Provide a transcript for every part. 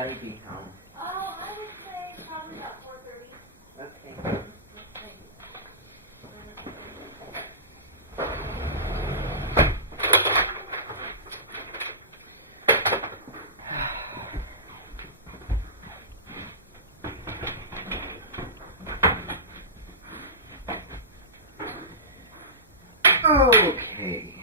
Daddy be home? I would say probably about 4:30. Okay. Okay.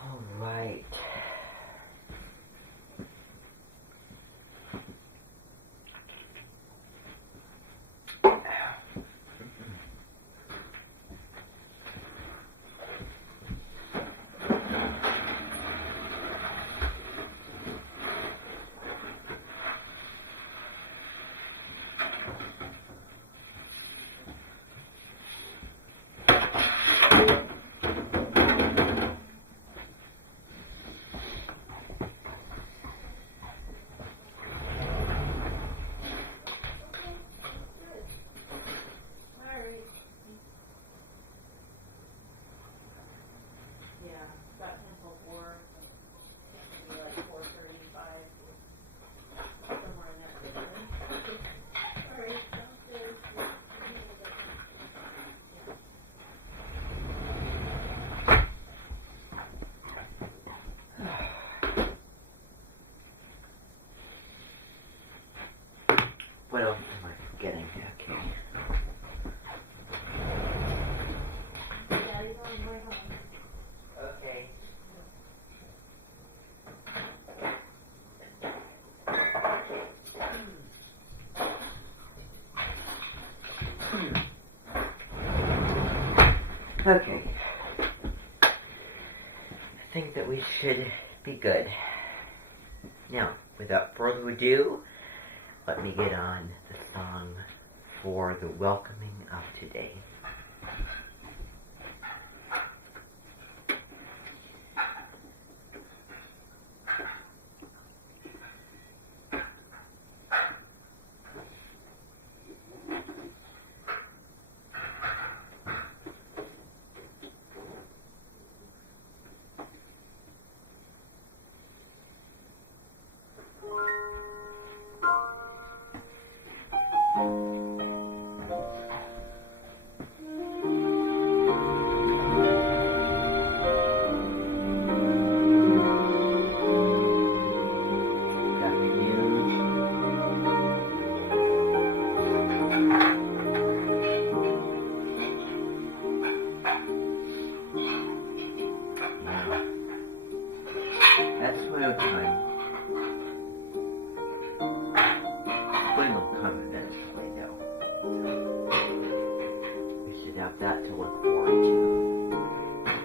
All right. What else am I forgetting? Okay. Daddy's on my home. Okay. Okay. I think that we should be good. Now, without further ado, let me get on the song for the welcoming of today. That's window time. Spring will come eventually, though. We should have that to look forward to.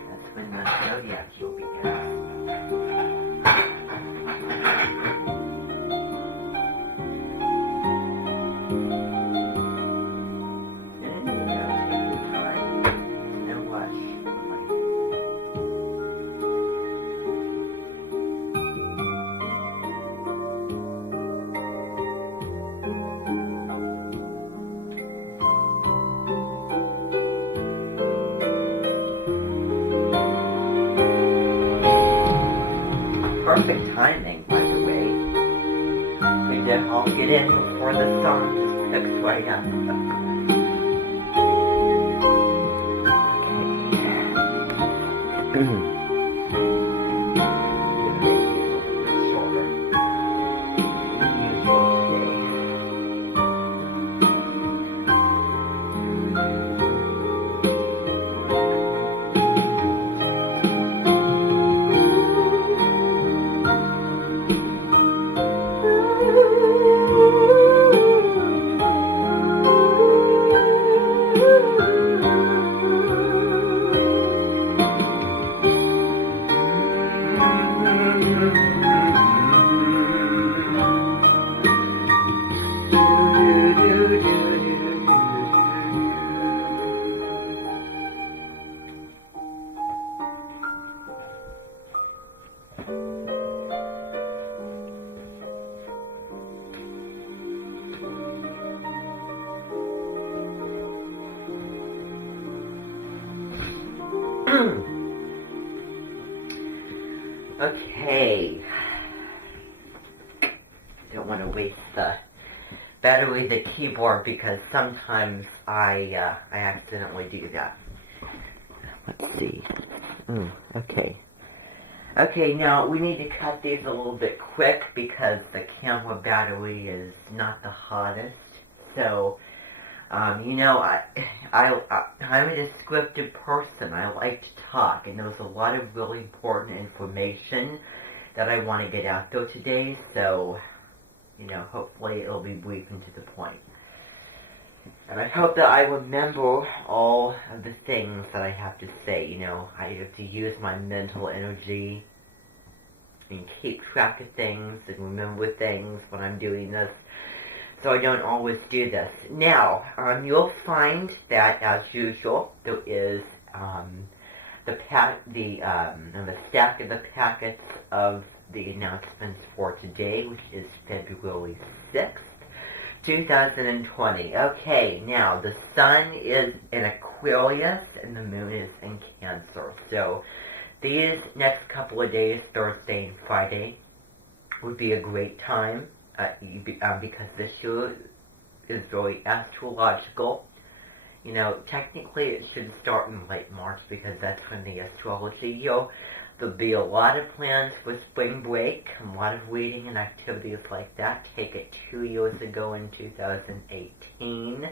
That's when the zodiac will begin. Perfect timing, by the way. We did all get in before the song just picks right up. Okay. Shorter than usual today. Okay. Don't want to waste the battery of the keyboard because sometimes I accidentally do that. Let's see. Okay. Okay, now we need to cut these a little bit quick because the camera battery is not the hottest. So, you know, I'm a descriptive person. I like to talk, and there was a lot of really important information that I want to get out there today. So, you know, hopefully it'll be brief and to the point. And I hope that I remember all of the things that I have to say. You know, I have to use my mental energy and keep track of things and remember things when I'm doing this. So I don't always do this. Now, you'll find that, as usual, there is the stack of the packets of the announcements for today, which is February 6th. 2020. Okay, now the sun is in Aquarius and the moon is in Cancer. So these next couple of days, Thursday and Friday, would be a great time because this year is very astrological. You know, technically it should start in late March because that's when the astrology year. There'll be a lot of plans for spring break, a lot of reading and activities like that. Take it 2 years ago in 2018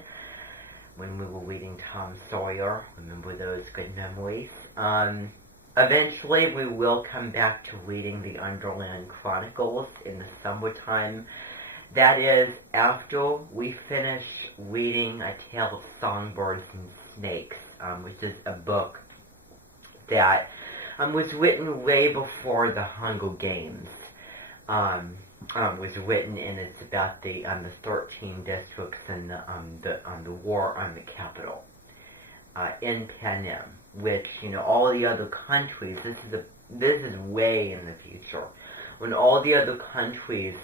when we were reading Tom Sawyer. Remember those good memories. Eventually we will come back to reading the Underland Chronicles in the summertime. That is after we finish reading A Tale of Songbirds and Snakes, which is a book that was written way before the Hunger Games was written, and it's about the 13 districts and the war on the capital in Panem, which, you know, all the other countries. This is way in the future, when all the other countries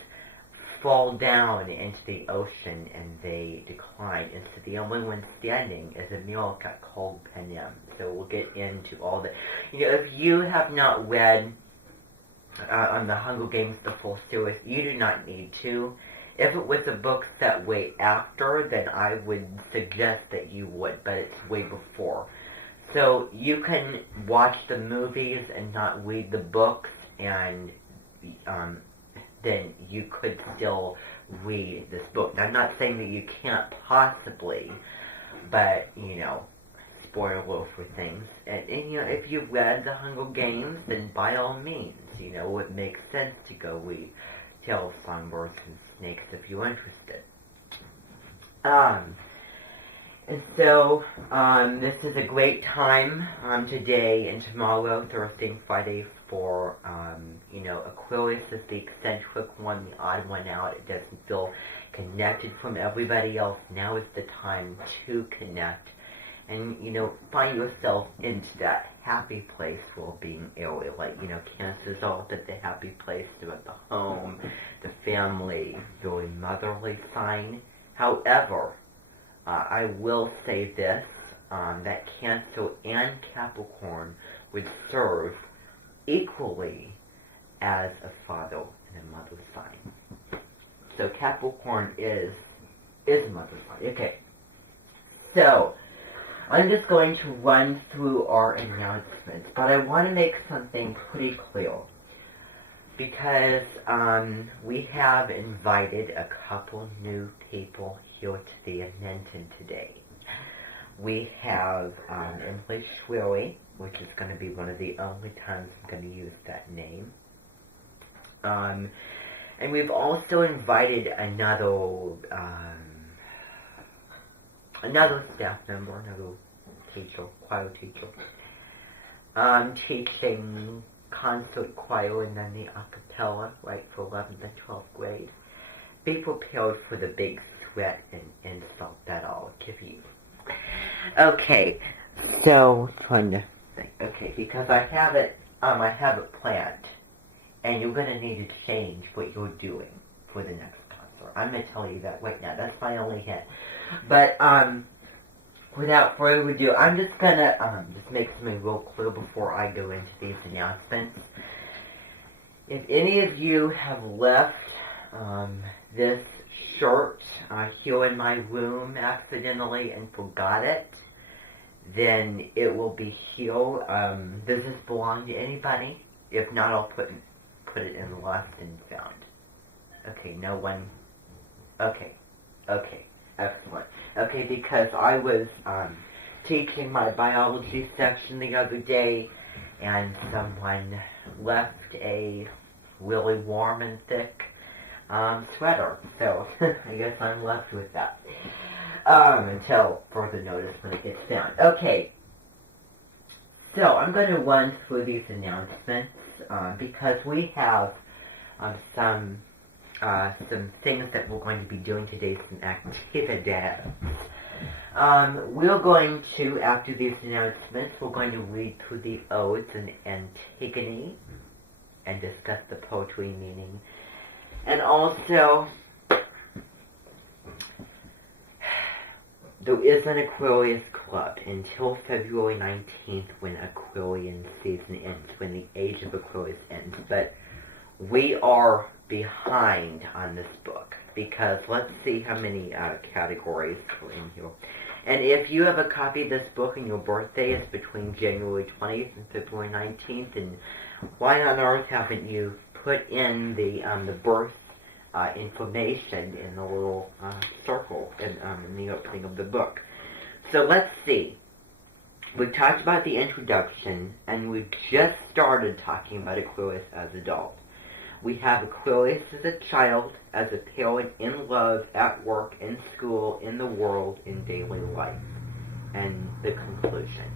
fall down into the ocean and they decline, and so the only one standing is America, called Panem. So we'll get into all the, you know, if you have not read on the Hunger Games, the full series, you do not need to. If it was a book set way after, then I would suggest that you would, but it's way before. So you can watch the movies and not read the books, and then you could still read this book. Now, I'm not saying that you can't possibly, but, you know, spoiler for things. And, you know, if you've read The Hunger Games, then by all means, you know, it makes sense to go read Tale of Songbirds and Snakes if you're interested. And so, this is a great time today and tomorrow, Thursday and Friday, for, you know, Aquarius is the eccentric one, the odd one out. It doesn't feel connected from everybody else. Now is the time to connect and, you know, find yourself into that happy place well-being area. Like, you know, Cancer is all at the happy place, throughout the home, the family, your motherly sign. However, I will say this, that Cancer and Capricorn would serve equally as a father and a mother sign. So Capricorn is a mother sign. Okay. So I'm just going to run through our announcements, but I want to make something pretty clear because we have invited a couple new people here to the Edmonton today. We have Emily Schwery, which is going to be one of the only times I'm going to use that name. And we've also invited another staff member, another teacher, choir teacher, teaching concert choir and then the a cappella, right, for 11th and 12th grade. Be prepared for the big sweat and insult that I'll give you. Okay, so trying to think. Okay, because I have it planned, and you're gonna need to change what you're doing for the next concert. I'm gonna tell you that right now. That's my only hint. But without further ado, I'm just gonna just make something real clear before I go into these announcements. If any of you have left this shirt here in my room accidentally and forgot it, then it will be here. Does this belong to anybody? If not, I'll put it in the lost and found. Okay, no one. Okay, excellent. Okay, because I was teaching my biology section the other day, and someone left a really warm and thick sweater, so I guess I'm left with that until further notice when it gets found. Okay, so I'm going to run through these announcements because we have some things that we're going to be doing today, some activities. We're going to, after these announcements, we're going to read through the Odes and Antigone and discuss the poetry meaning. And also, there is an Aquarius Club until February 19th when Aquarian season ends, when the age of Aquarius ends. But we are behind on this book because let's see how many categories are in here. And if you have a copy of this book and your birthday is between January 20th and February 19th, and why on earth haven't you put in the birth information in the little circle in the opening of the book? So let's see. We talked about the introduction, and we just started talking about Aquarius as adult. We have Aquarius as a child, as a parent, in love, at work, in school, in the world, in daily life. And the conclusion.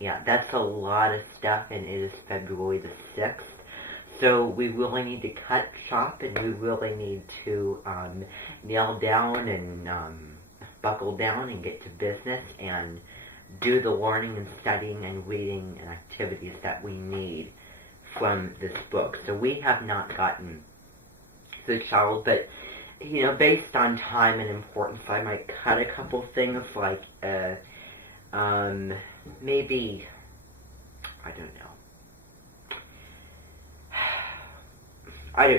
Yeah, that's a lot of stuff, and it is February the 6th. So we really need to cut shop, and we really need to nail down and buckle down and get to business and do the learning and studying and reading and activities that we need from this book. So we have not gotten the child, but based on time and importance, I might cut a couple things like maybe, I don't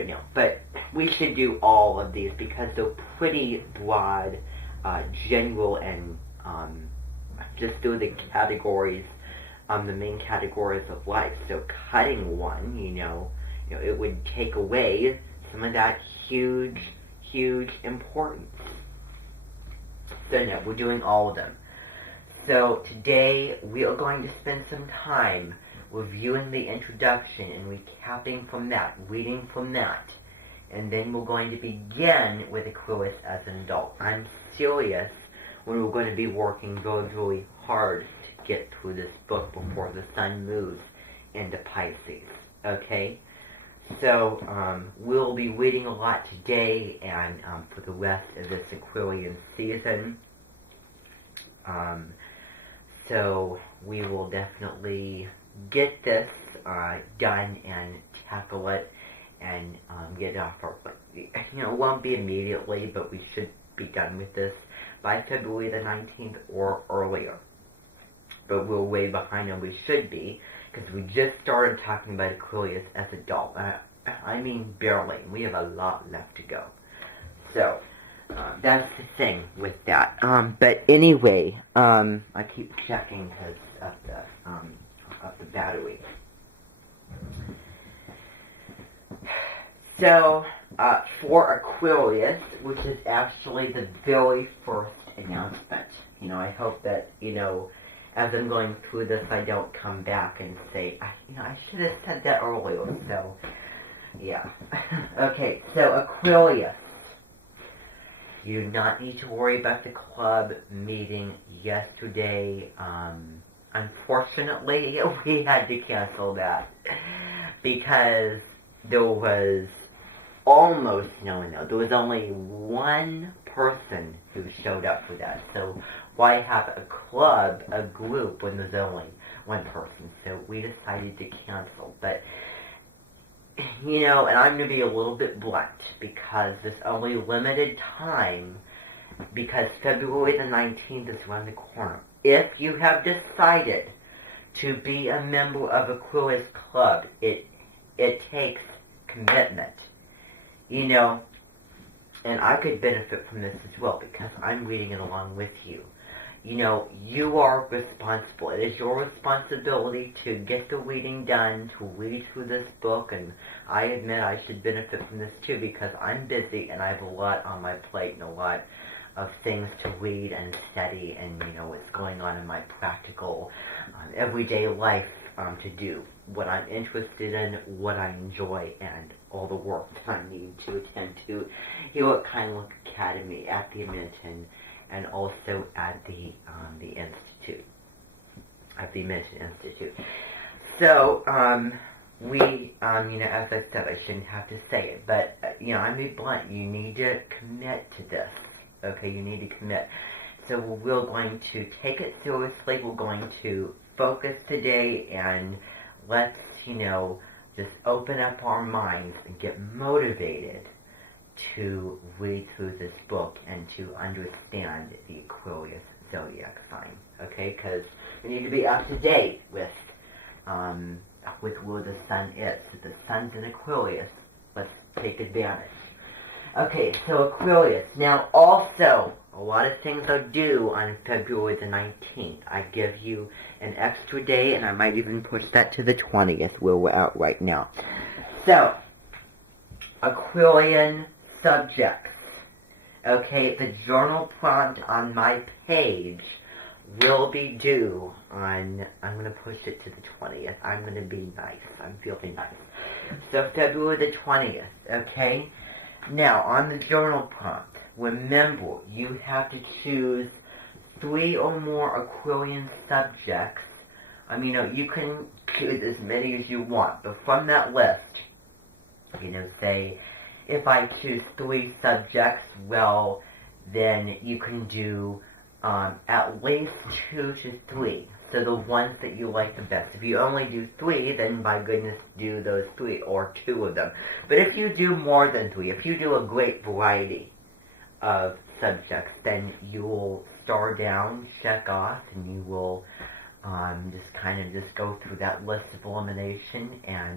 know, but we should do all of these because they're pretty broad, general, and just do the categories, the main categories of life. So cutting one, it would take away some of that huge importance. So no, we're doing all of them. So today we are going to spend some time reviewing the introduction and recapping from that, reading from that. And then we're going to begin with Aquarius as an adult. I'm serious when we're going to be working very hard to get through this book before the sun moves into Pisces. Okay? So, we'll be reading a lot today and for the rest of this Aquarian season. So, we will definitely get this done and tackle it and get it off our plate. It won't be immediately, but we should be done with this by February the 19th or earlier. But we're way behind and we should be, because we just started talking about Aquarius as adult. I mean barely. We have a lot left to go. So, that's the thing with that. But anyway, I keep checking because of the battery. So, for Aquarius, which is actually the very first announcement, I hope that, as I'm going through this, I don't come back and say, I should have said that earlier, so, yeah. Okay, so Aquarius. You do not need to worry about the club meeting yesterday. Unfortunately, we had to cancel that because there was almost no. There was only one person who showed up for that. So why have a club, a group, when there's only one person? So we decided to cancel. But, and I'm going to be a little bit blunt because there's only limited time because February the 19th is around the corner. If you have decided to be a member of Aquarius Club, it takes commitment. You know, and I could benefit from this as well because I'm reading it along with you. You know, you are responsible. It is your responsibility to get the reading done, to read through this book, and I admit I should benefit from this too because I'm busy and I have a lot on my plate and a lot of things to read and study and, you know, what's going on in my practical, everyday life to do. What I'm interested in, what I enjoy, and all the work that I need to attend to here at Kindle Academy, at the Minton, and also at the Institute, at the Minton Institute. So, we, you know, as I said, I shouldn't have to say it, but, you know, I'm being blunt. You need to commit to this, okay? You need to commit. So we're going to take it seriously. We're going to focus today, and let's, you know, just open up our minds and get motivated to read through this book and to understand the Aquarius zodiac sign, okay? Because we need to be up to date with where the sun is. So the sun's in Aquarius. Let's take advantage. Okay, so Aquarius. Now, also, a lot of things are due on February the 19th. I give you an extra day, and I might even push that to the 20th, where we're at right now. So, Aquarian subjects. Okay, the journal prompt on my page will be due on, I'm going to push it to the 20th. I'm going to be nice. I'm feeling nice. So, February the 20th, okay? Now, on the journal prompt, remember, you have to choose 3 or more Aquarian subjects. I mean, you can choose as many as you want, but from that list, you know, say, if I choose 3 subjects, well, then you can do at least 2 to 3. So the ones that you like the best. If you only do 3, then by goodness, do those 3 or 2 of them. But if you do more than 3, if you do a great variety of subjects, then you will star down, check off, and you will just kind of just go through that list of elimination and